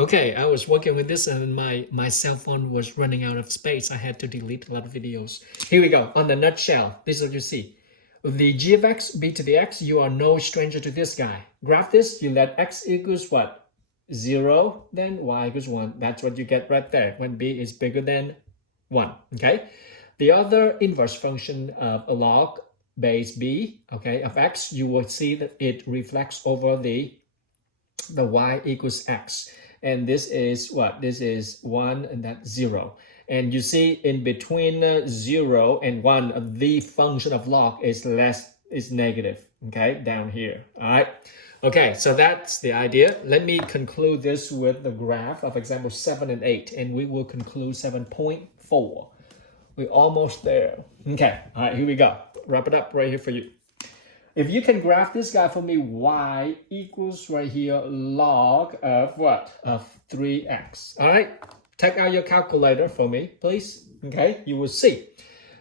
Okay, I was working with this and my cell phone was running out of space. I had to delete a lot of videos. Here we go. On the nutshell, this is what you see. The g of x, b to the x, you are no stranger to this guy. Graph this, you let x equals what? 0, then y equals 1. That's what you get right there when b is bigger than 1, okay? The other inverse function of a log base b, okay, of x, you will see that it reflects over the y equals x. And this is what? This is 1 and that's 0. And you see in between 0 and 1, the function of log is negative, okay, down here, all right? Okay, so that's the idea. Let me conclude this with the graph of example 7 and 8, and we will conclude 7.4. We're almost there. Okay, all right, here we go. Wrap it up right here for you. If you can graph this guy for me, y equals right here log of what? Of 3x. All right, take out your calculator for me, please. Okay, you will see.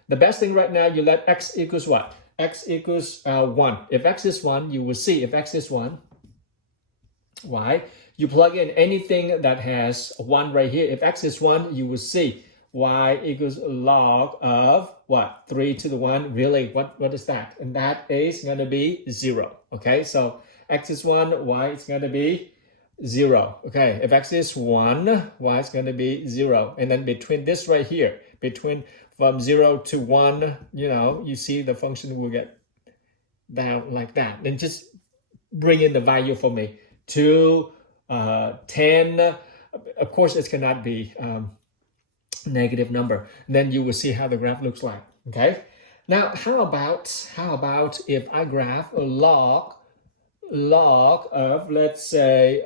The best thing right now, you let x equals what? X equals 1. If x is 1, you will see if x is 1, y. You plug in anything that has 1 right here. If x is 1, you will see y equals log of what? 3 to the 1. Really, what is that? And that is going to be 0. Okay, so x is 1, y is going to be 0. Okay, if x is 1, y is going to be 0. And then between this right here, from 0 to 1, you see the function will get down like that. Then just bring in the value for me. 2, 10. Of course, it cannot be negative number. Then you will see how the graph looks like. Okay. Now, how about if I graph a log of, let's say,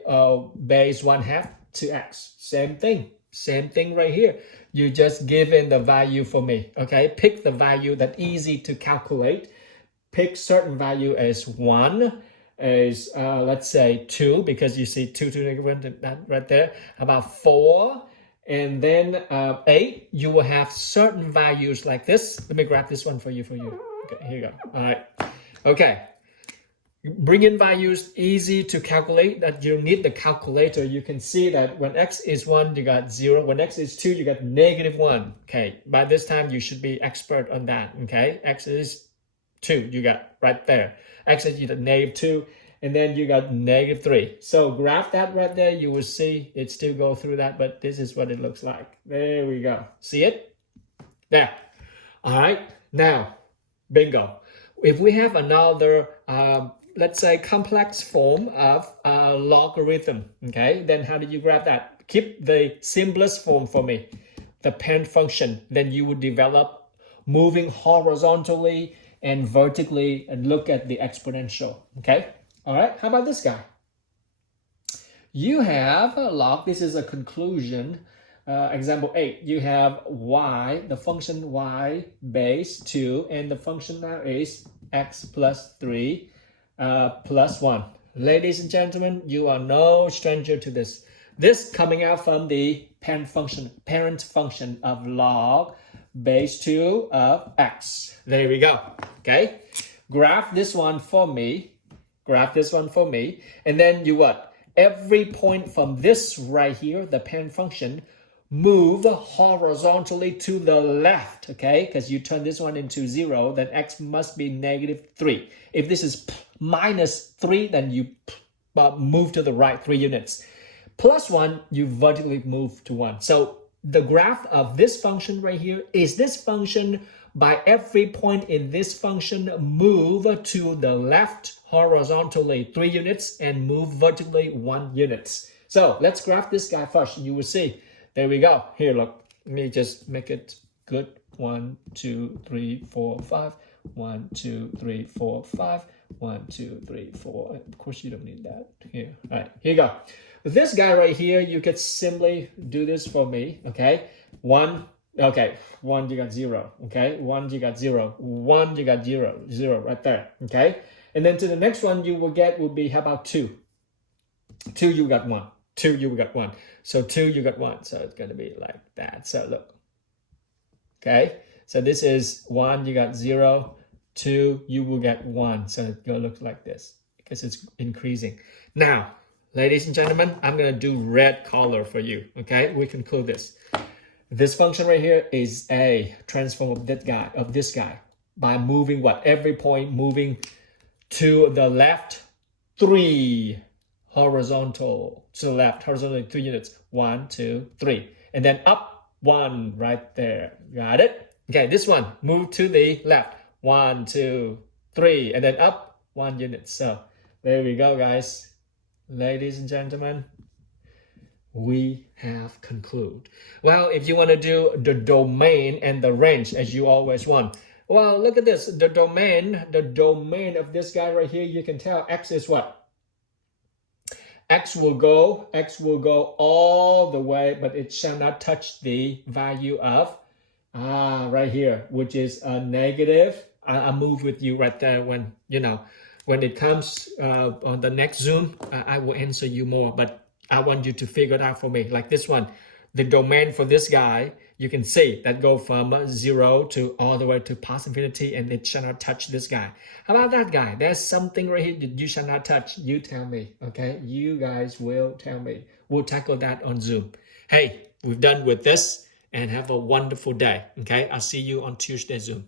base 1/2 to x. Same thing right here. You just give in the value for me. Okay. Pick the value that's easy to calculate. Pick certain value as 1. Is let's say 2, because you see 2 to negative 1 that right there. About 4. And then 8, you will have certain values like this. Let me grab this one for you. Okay, here you go. All right. Okay. Bring in values, easy to calculate. That you need the calculator. You can see that when x is 1, you got 0. When x is 2, you got -1. Okay. By this time, you should be expert on that. Okay. X is 2, you got right there. X is -2. And then you got -3. So graph that right there. You will see it still go through that, but this is what it looks like. There we go. See it? There. All right. Now, bingo. If we have another, let's say, complex form of logarithm, okay, then how do you graph that? Keep the simplest form for me, the parent function. Then you would develop moving horizontally and vertically and look at the exponential, okay? All right, how about this guy? You have a log, this is a conclusion, example 8. You have y, the function y base 2, and the function now is x plus 3 plus 1. Ladies and gentlemen, you are no stranger to this. This coming out from the parent function of log base 2 of x. There we go, okay? Graph this one for me. And then you what? Every point from this right here, the parent function, move horizontally to the left, okay? Because you turn this one into 0, then x must be -3. If this is -3, then you move to the right 3 units. +1, you vertically move to 1. So the graph of this function right here is this function by every point in this function move to the left horizontally 3 units and move vertically 1 unit. So let's graph this guy first. You will see. There we go. Here, look. Let me just make it good. 1, 2, 3, 4, 5. 1, 2, 3, 4, 5. 1, 2, 3, 4. Of course, you don't need that. Here. All right. Here you go. This guy right here, you could simply do this for me. Okay. 1. Okay, 1 you got 0, okay, 1 you got 0, 1 you got 0, 0 right there, okay, and then to the next one you will get would be, how about 2? 2 you got 1, 2 you got 1, so 2 you got 1, so it's going to be like that. So look, okay, so this is 1 you got 0, 2 you will get 1, so it's going to look like this because it's increasing. Now Ladies and gentlemen, I'm gonna do red color for you. Okay, we conclude this. This function right here is a transform of this guy by moving what? Every point moving to the left 3 horizontal, to the left horizontally 2 units. 1, 2, 3, and then up 1 right there. Got it? Okay, this one move to the left. 1, 2, 3, and then up 1 unit. So there we go, guys. Ladies and gentlemen, we have concluded. Well, if you want to do the domain and the range as you always want, well, look at this. The domain of this guy right here, you can tell x is what? X will go all the way, but it shall not touch the value of right here, which is a negative. I move with you right there when, when it comes on the next Zoom, I will answer you more, but I want you to figure it out for me. Like this one, the domain for this guy, you can see that go from 0 to all the way to past infinity, and it shall not touch this guy. How about that guy? There's something right here that you shall not touch. You tell me, okay? You guys will tell me. We'll tackle that on Zoom. Hey, we've done with this, and have a wonderful day, okay? I'll see you on Tuesday Zoom.